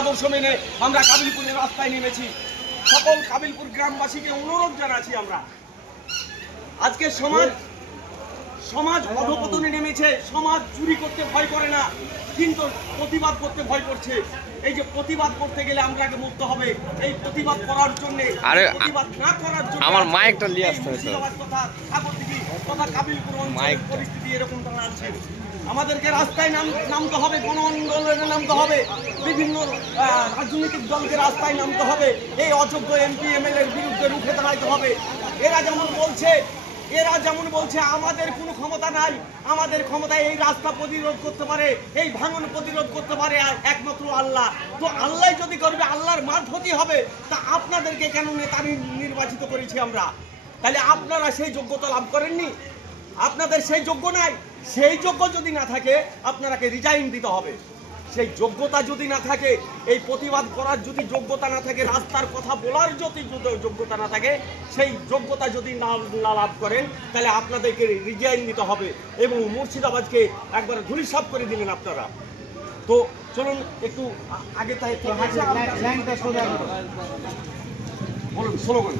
আদর্শ মেনে আমরা কাবিলপুরের রাস্তায় নেমেছি। সকল কাবিলপুর গ্রামবাসীকে অনুরোধ জানাচ্ছি, আমরা আজকে সমাজ অধপতনে নেমেছে। সমাজ চুরি করতে ভয় করে না, কিন্তু প্রতিবাদ করতে ভয় করছে। এই যে প্রতিবাদ করতে গেলে আমরা আগে মুক্ত হবে। এই প্রতিবাদ করার জন্য, প্রতিবাদ না করার জন্য আমার মাইকটা নিয়ে আসতে হবে। কথা কাবিলপুর অঞ্চলের পরিস্থিতি এরকম দাঁড়াচ্ছে। আমাদেরকে রাস্তায় নামতে হবে, গণ আন্দোলনে নামতে হবে, বিভিন্ন রাজনৈতিক দলকে রাস্তায় নামতে হবে। এই অযোগ্য এমপি এমএলএ এর বিরুদ্ধে রুখে দাঁড়াতে হবে। এরা যেমন বলছে আমাদের কোনো ক্ষমতা নাই, আমাদের ক্ষমতা এই রাস্তা প্রতিরোধ করতে পারে, এই ভাঙন প্রতিরোধ করতে পারে একমাত্র আল্লাহ। তো আল্লাহ যদি করবে, আল্লাহর মারফতই হবে। তা আপনাদেরকে কেন নেতা নির্বাচিত করেছি আমরা? তাহলে আপনারা সেই যোগ্যতা লাভ করেননি, আপনাদের সেই যোগ্য নাই। সেই যোগ্য যদি না থাকে আপনারাকে রিজাইন দিতে হবে। সেই যোগ্যতা যদি না থাকে, এই প্রতিবাদ করার যদি যোগ্যতা না থাকে, রাস্তার কথা বলার যদি যোগ্যতা না থাকে, সেই যোগ্যতা যদি না লাভ করেন, তাহলে আপনাদেরকে রিজাইন দিতে হবে। এবং মুর্শিদাবাদকে একবার ধূলিসাৎ করে দিলেন আপনারা। তো চলুন একটু আগে বলুন, স্লোগান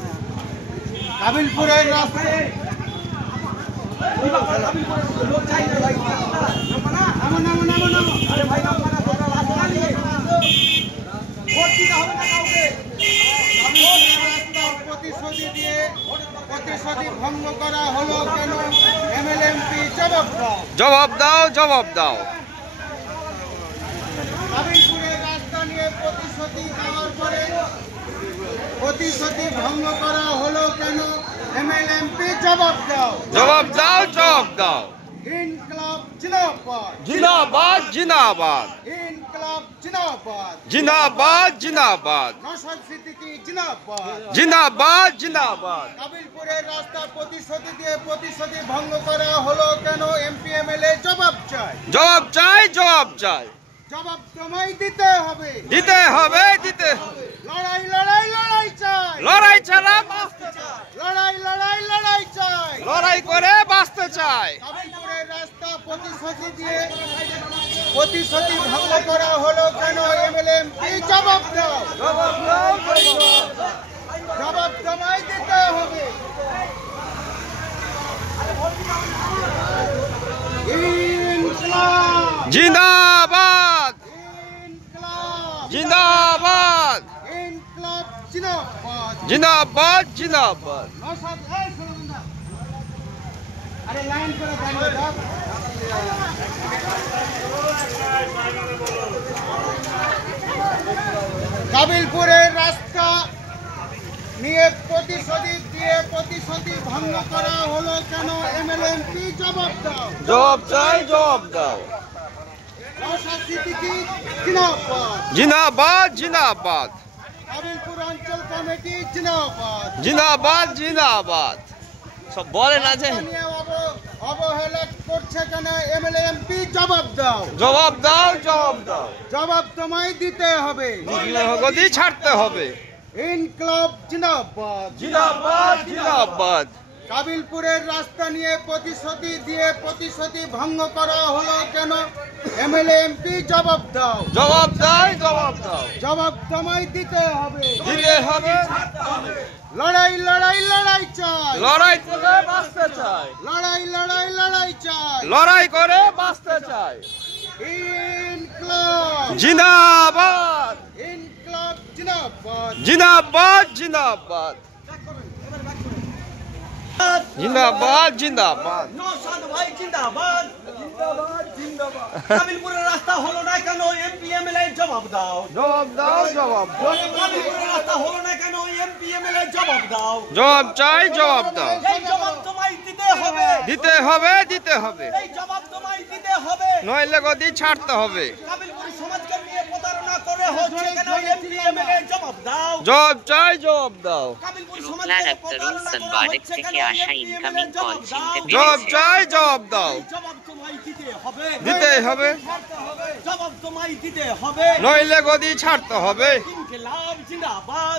কাবিলপুরের রাস্তায় প্রতিশ্রুতি ভঙ্গ করা হলো কেন? এমএলএমপি জবাব দাও। কাবিলপুরের রাস্তা নিয়ে প্রতিশ্রুতি দেওয়ার পরে প্রতিশ্রুতি ভঙ্গ করা হলো কেন? এমএলএমপি জবাব দাও। ইনকলাব জিন্দাবাদ। ইনকলাব জিন্দাবাদ। নওশাদ সিদ্দিকী জিন্দাবাদ। কাবিলপুরের রাস্তা প্রতিশ্রুতি দিয়ে প্রতিশ্রুতি ভঙ্গ করা হলো কেন? এমপি এমএলএ জবাব চাই। জবাব তোমায় দিতে হবে। লড়াই চাই। লড়াই করে বাঁচতে চাই। কাবিলপুরের রাস্তা প্রতিশ্রুতি দিয়ে প্রতিশ্রুতি ভঙ্গ করা হলো কেন? এমএলএমপি জবাব দাও। জবাব তোমায় দিতে হবে। ইনকলাব জিন্দাবাদ। নওশাদ আরে লাইন করে দাঁড়িয়ে দাও। কাবিলপুরের রাস্তা নিয়ে প্রতিশ্রুতি দিয়ে প্রতিশ্রুতি ভঙ্গ করা হলো কেন? এমএলএমপি জবাব দাও। নওশাদ সিদ্দিকী জিন্দাবাদ। কাবিলপুর অঞ্চল কমিটি জিন্দাবাদ। সব বলেন আছে। অবহেলা করছে কেন? এমএলএমপি জবাব দাও। জবাব তোমায় দিতে হবে। ছাড়তে হবে। ইনকলাব জিন্দাবাদ। কাবিলপুরের রাস্তা নিয়ে প্রতিশ্রুতি দিয়ে প্রতিশ্রুতি ভঙ্গ করা হলো কেন? এমএলএমপি জবাব দাও। জবাব তোমায় দিতে হবে। লড়াই চাই। লড়াই করে বাঁচতে চাই। ইনকলাব জিন্দাবাদ। নওশাদ ভাই জিন্দাবাদ। কাবিলপুরের রাস্তা হলো না কেন? এমপি এমএলএ জবাব দাও। কাবিলপুরের রাস্তা হলো না কেন? এমপি এমএলএ জবাব দাও। এই জবাব তোমায় দিতে হবে। এই জবাব তোমায় দিতে হবে, নইলে গদি ছাড়তে হবে। কাবিলপুর সমাজকে নিয়ে প্রতারণা করে হচ্ছে কেন? এমপি এমএলএ জবাব দাও। কাবিলপুর সমাজকে প্রতারণা করা হচ্ছে কেন? এমপি এমএলএ জবাব দাও। জবাব তোমায় দিতে হবে। জবাব তোমায় দিতে হবে, নইলে গদি ছাড়তে হবে। ইনকিলাব জিন্দাবাদ।